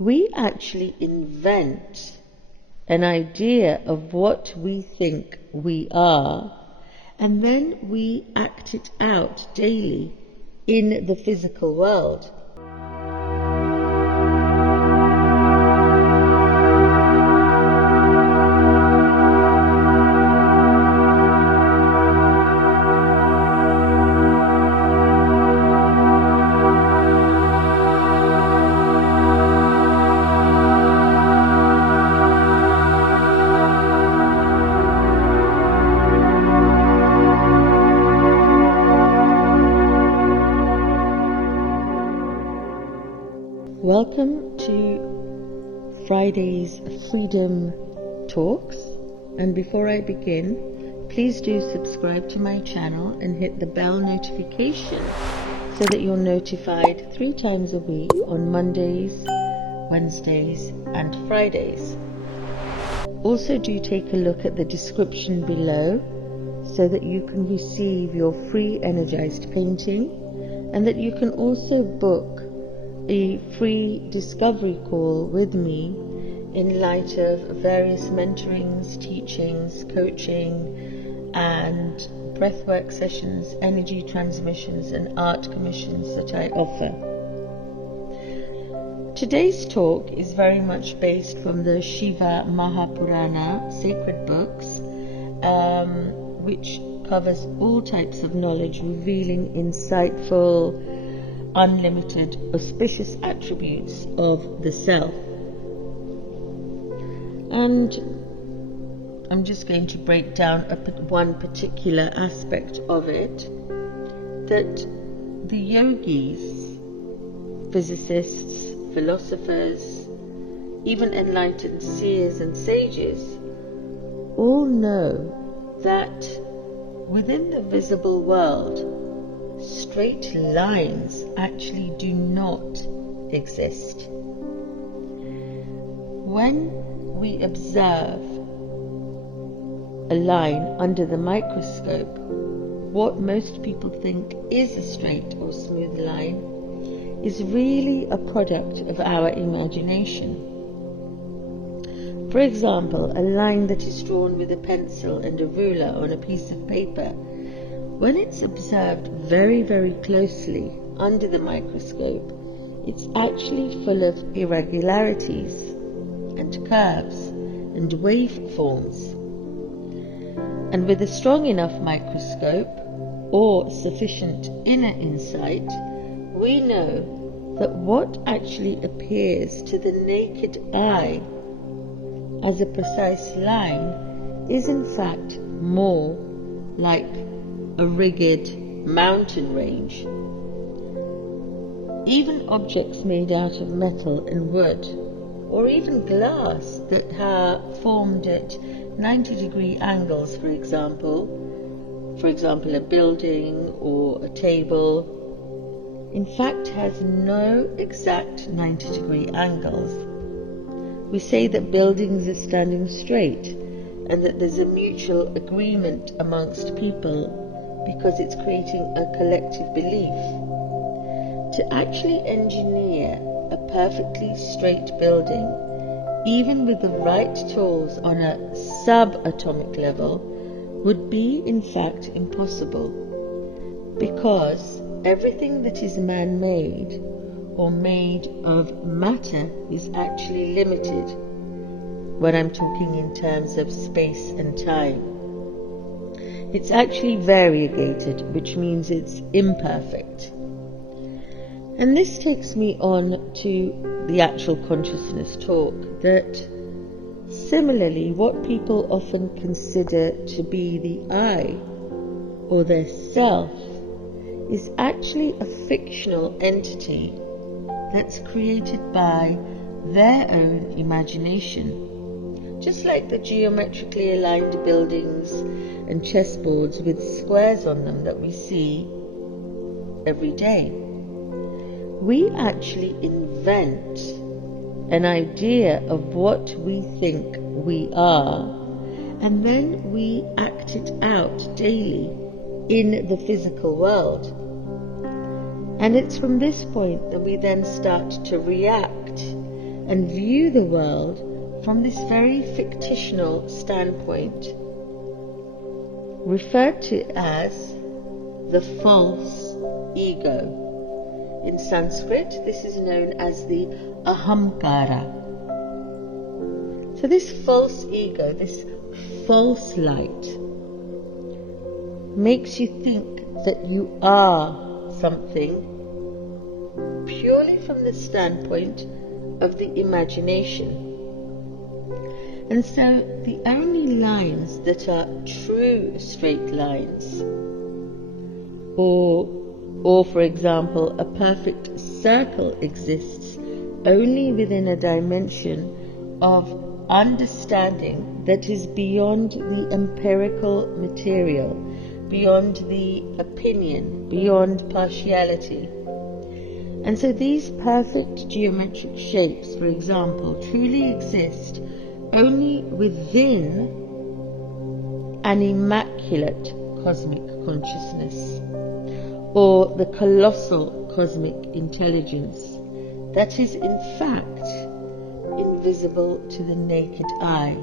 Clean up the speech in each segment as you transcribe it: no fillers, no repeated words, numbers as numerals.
We actually invent an idea of what we think we are, and then we act it out daily in the physical world. Welcome to Friday's Freedom Talks, and before I begin, please do subscribe to my channel and hit the bell notification so that you're notified 3 times a week on Mondays, Wednesdays and Fridays. Also do take a look at the description below so that you can receive your free energized painting, and that you can also book a free discovery call with me in light of various mentorings, teachings, coaching and breathwork sessions, energy transmissions and art commissions that I offer. Today's talk is very much based from the Shiva Mahapurana sacred books, which covers all types of knowledge, revealing insightful, unlimited, auspicious attributes of the self. And I'm just going to break down one particular aspect of it, that the yogis, physicists, philosophers, even enlightened seers and sages all know that within the visible world, straight lines actually do not exist. When we observe a line under the microscope, what most people think is a straight or smooth line is really a product of our imagination. For example, a line that is drawn with a pencil and a ruler on a piece of paper, when it's observed very, very closely under the microscope, it's actually full of irregularities and curves and waveforms. And with a strong enough microscope or sufficient inner insight, we know that what actually appears to the naked eye as a precise line is in fact more like a rigid mountain range. Even objects made out of metal and wood, or even glass that are formed at 90-degree angles, for example a building or a table, in fact has no exact 90-degree angles. We say that buildings are standing straight and that there's a mutual agreement amongst people because it's creating a collective belief. To actually engineer a perfectly straight building, even with the right tools on a subatomic level, would be in fact impossible, because everything that is man-made or made of matter is actually limited when I'm talking in terms of space and time. It's actually variegated, which means it's imperfect. And this takes me on to the actual consciousness talk, that similarly what people often consider to be the I or their self is actually a fictional entity that's created by their own imagination. Just like the geometrically aligned buildings and chessboards with squares on them that we see every day. We actually invent an idea of what we think we are, and then we act it out daily in the physical world. And it's from this point that we then start to react and view the world from this very fictional standpoint, referred to as the false ego. In Sanskrit, this is known as the ahamkara. So this false ego, this false light, makes you think that you are something purely from the standpoint of the imagination. And so the only lines that are true straight lines, or for example, a perfect circle exists only within a dimension of understanding that is beyond the empirical material, beyond the opinion, beyond partiality. And so these perfect geometric shapes, for example, truly exist only within an immaculate cosmic consciousness, or the colossal cosmic intelligence that is in fact invisible to the naked eye,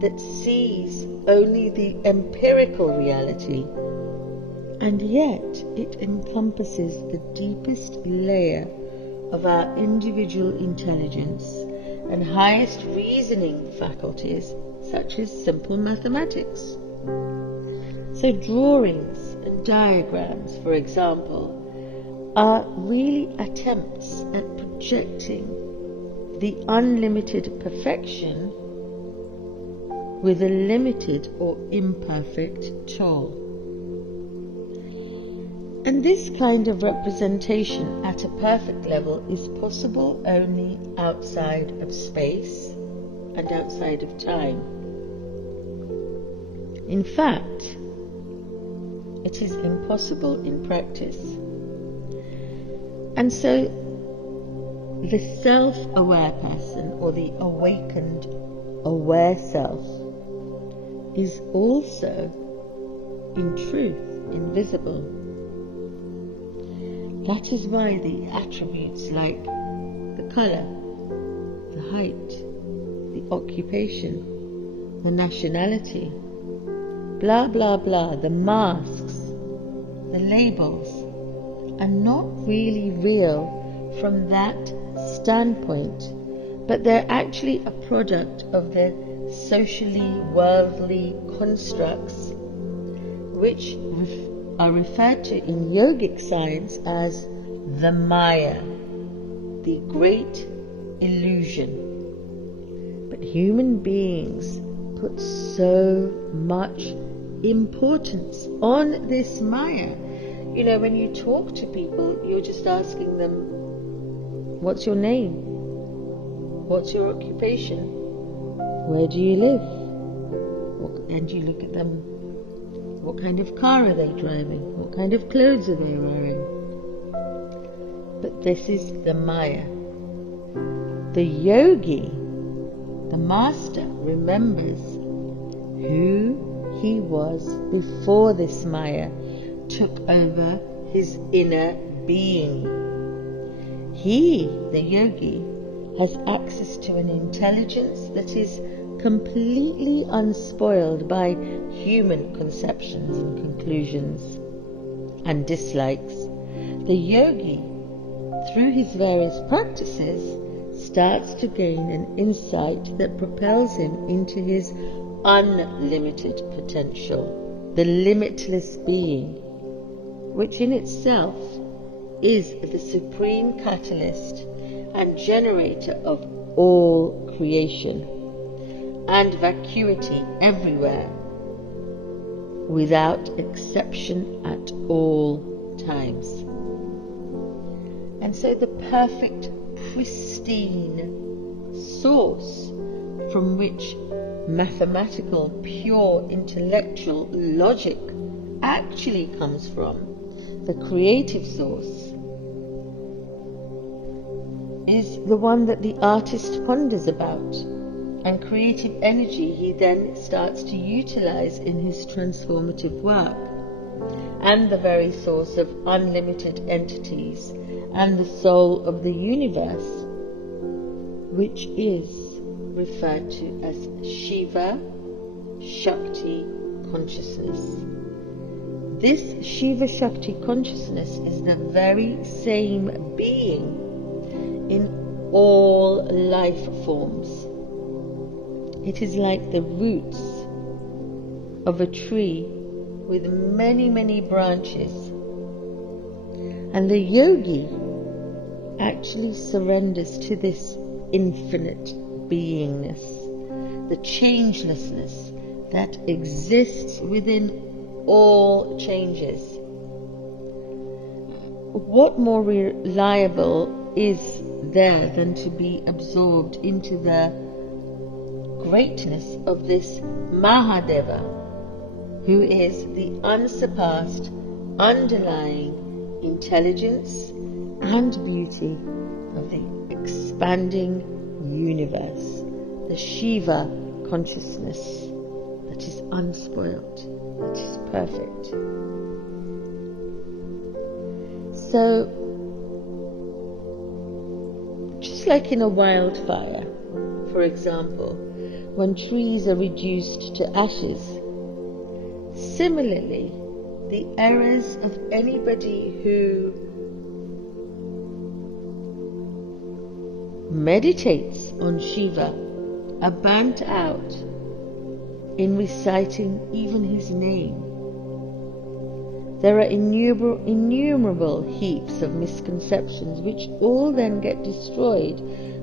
that sees only the empirical reality, and yet it encompasses the deepest layer of our individual intelligence and highest reasoning faculties, such as simple mathematics. So drawings and diagrams, for example, are really attempts at projecting the unlimited perfection with a limited or imperfect tool. And this kind of representation at a perfect level is possible only outside of space and outside of time. In fact, it is impossible in practice. And so the self-aware person, or the awakened aware self, is also in truth invisible. That is why the attributes like the colour, the height, the occupation, the nationality, blah blah blah, the masks, the labels, are not really real from that standpoint, but they're actually a product of the socially worldly constructs which are referred to in yogic science as the Māyā, the great illusion. But human beings put so much importance on this Māyā. You know, when you talk to people, you're just asking them, what's your name? What's your occupation? Where do you live? And you look at them, what kind of car are they driving? What kind of clothes are they wearing? But this is the Māyā. The yogi, the master, remembers who he was before this Māyā took over his inner being. He, the yogi, has access to an intelligence that is completely unspoiled by human conceptions and conclusions and dislikes. The yogi, through his various practices, starts to gain an insight that propels him into his unlimited potential, the limitless being, which in itself is the supreme catalyst and generator of all creation and vacuity everywhere, without exception at all times. And so the perfect, pristine source from which mathematical, pure intellectual logic actually comes from, the creative source, is the one that the artist ponders about, and creative energy he then starts to utilize in his transformative work, and the very source of unlimited entities and the soul of the universe, which is referred to as Shiva Shakti consciousness. This Shiva Shakti consciousness is the very same being in all life forms. It is like the roots of a tree with many, many branches. And the yogi actually surrenders to this infinite beingness, the changelessness that exists within all changes. What more reliable is there than to be absorbed into the greatness of this Mahadeva, who is the unsurpassed underlying intelligence and beauty of the expanding universe, the Shiva consciousness that is unspoilt, that is perfect. So, just like in a wildfire, for example, when trees are reduced to ashes, similarly, the errors of anybody who meditates on Shiva are burnt out in reciting even his name. There are innumerable heaps of misconceptions which all then get destroyed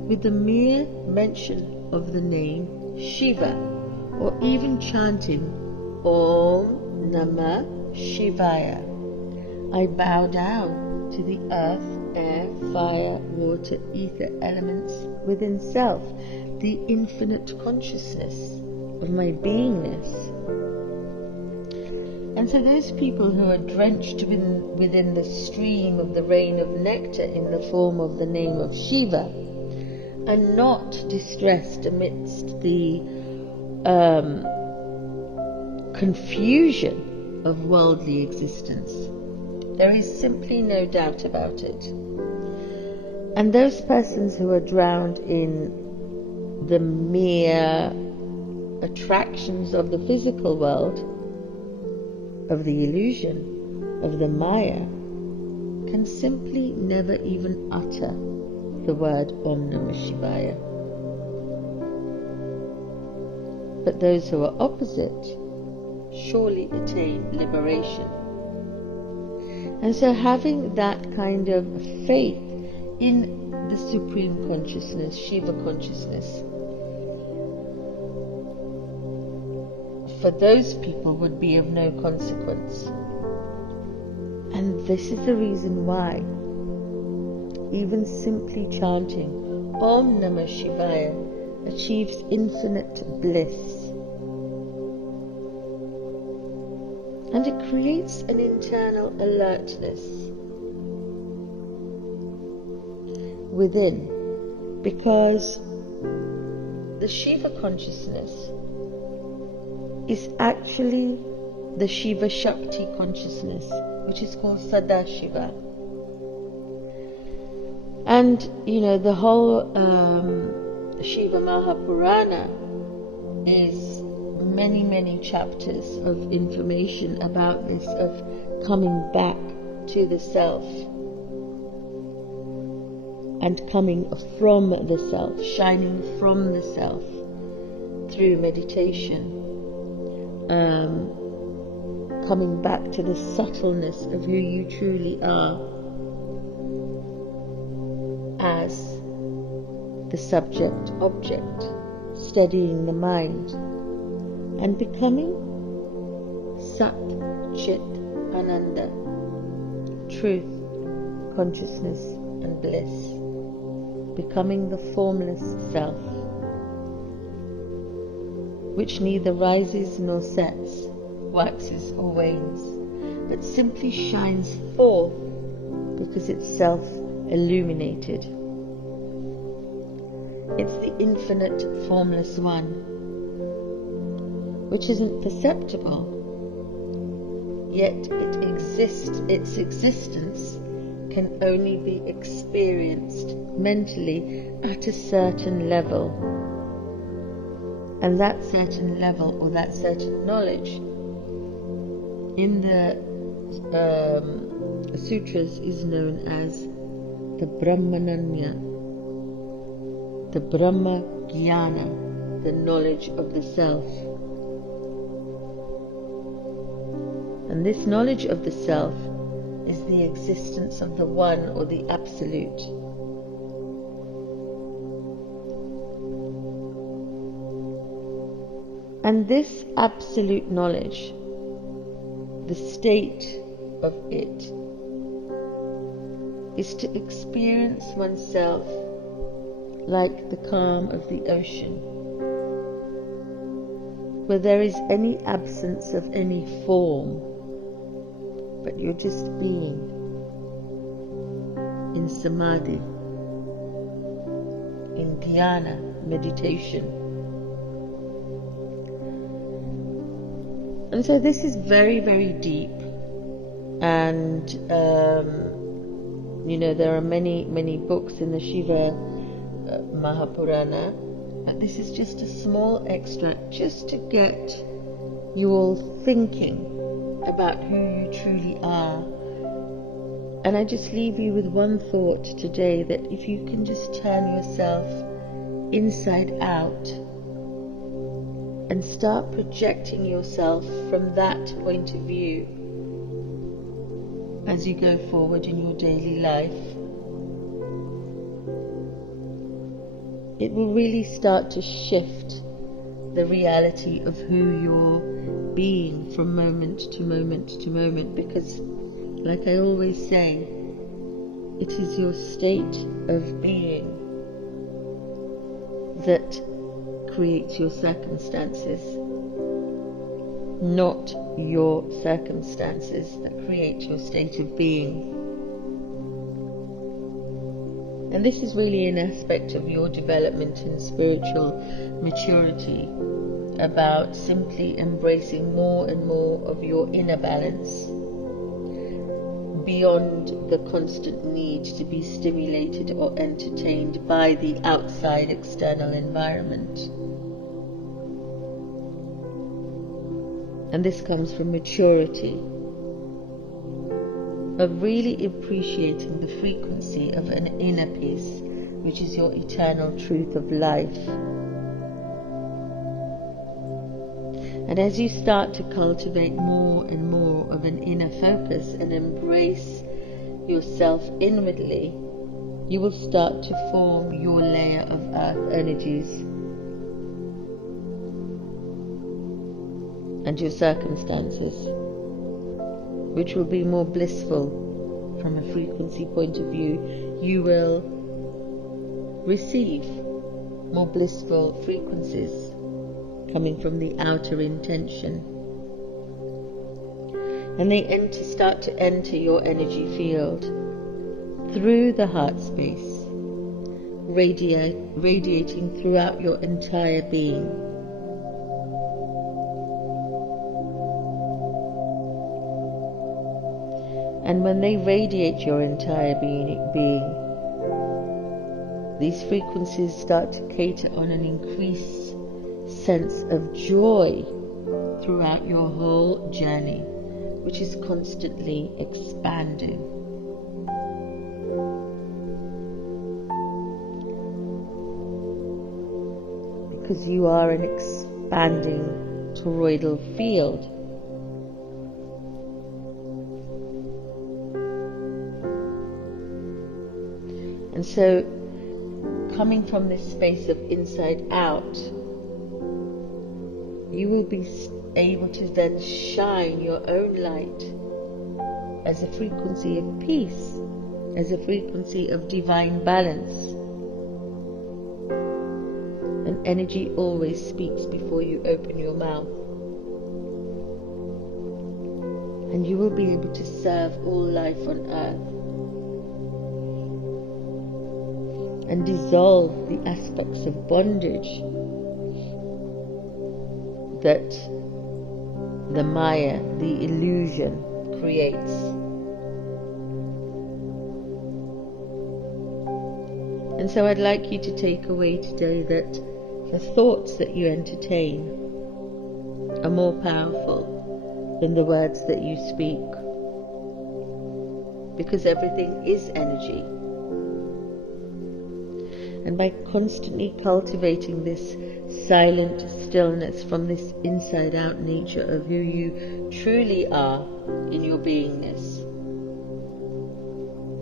with the mere mention of the name Shiva, or even chanting Om Namah Shivaya. I bow down to the earth, air, fire, water, ether elements within self, the infinite consciousness of my beingness. And so those people who are drenched within the stream of the rain of nectar in the form of the name of Shiva are not distressed amidst the confusion of worldly existence. There is simply no doubt about it. And those persons who are drowned in the mere attractions of the physical world, of the illusion, of the Māyā, can simply never even utter the word Om Namah Shivaya. But those who are opposite surely attain liberation. And so having that kind of faith in the Supreme Consciousness, Shiva Consciousness, for those people would be of no consequence. And this is the reason why even simply chanting Om Namah Shivaya achieves infinite bliss. And it creates an internal alertness within, because the Shiva consciousness is actually the Shiva Shakti consciousness, which is called Sadashiva. And, the whole Shiva Mahapurana is many, many chapters of information about this, of coming back to the self and coming from the self, shining from the self through meditation, coming back to the subtleness of who you truly are as the subject-object, steadying the mind, and becoming Sat Chit Ananda, truth, consciousness and bliss, becoming the formless self, which neither rises nor sets, waxes or wanes, but simply shines forth because it's self-illuminated. It's the infinite formless one, which isn't perceptible, yet its existence can only be experienced mentally at a certain level. And that certain level, or that certain knowledge, in the sutras is known as the Brahmananya, the Brahma Jnana, the knowledge of the self. And this knowledge of the self is the existence of the One, or the Absolute. And this absolute knowledge, the state of it, is to experience oneself like the calm of the ocean, where there is any absence of any form, but you're just being in samadhi, in dhyana, meditation. And so this is very, very deep, and there are many books in the Shiva Mahapurana, but this is just a small extract just to get you all thinking about who you truly are. And I just leave you with one thought today, that if you can just turn yourself inside out and start projecting yourself from that point of view as you go forward in your daily life, it will really start to shift the reality of who you're being from moment to moment to moment, because, like I always say, it is your state of being that creates your circumstances, not your circumstances that create your state of being. And this is really an aspect of your development in spiritual maturity, about simply embracing more and more of your inner balance, beyond the constant need to be stimulated or entertained by the outside external environment. And this comes from maturity, of really appreciating the frequency of an inner peace, which is your eternal truth of life. And as you start to cultivate more and more of an inner focus and embrace yourself inwardly, you will start to form your layer of earth energies and your circumstances, which will be more blissful from a frequency point of view. You will receive more blissful frequencies coming from the outer intention, and they start to enter your energy field through the heart space, radiating throughout your entire being. And when they radiate your entire being, these frequencies start to cater on an increased sense of joy throughout your whole journey, which is constantly expanding. Because you are an expanding toroidal field. And so, coming from this space of inside out, you will be able to then shine your own light as a frequency of peace, as a frequency of divine balance. And energy always speaks before you open your mouth. And you will be able to serve all life on earth and dissolve the aspects of bondage that the Māyā, the illusion, creates. And so I'd like you to take away today that the thoughts that you entertain are more powerful than the words that you speak, because everything is energy. And by constantly cultivating this silent stillness from this inside out nature of who you truly are in your beingness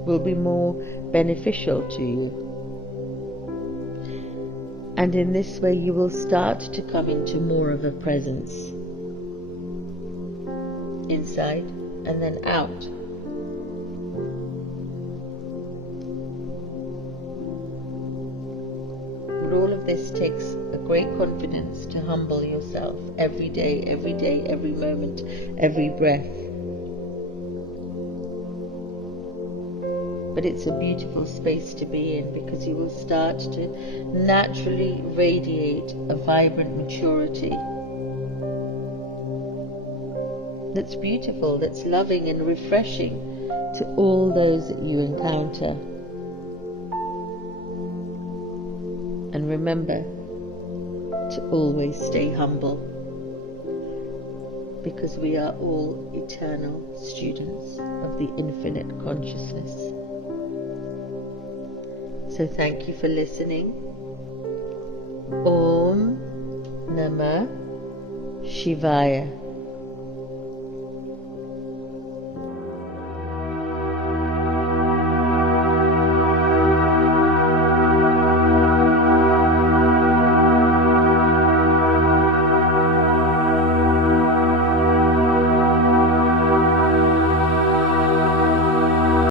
will be more beneficial to you. And in this way you will start to come into more of a presence inside and then out. But all of this takes a great confidence to humble yourself every day, every moment, every breath. But it's a beautiful space to be in, because you will start to naturally radiate a vibrant maturity that's beautiful, that's loving and refreshing to all those that you encounter. And remember to always stay humble, because we are all eternal students of the infinite consciousness. So thank you for listening. Om Namah Shivaya.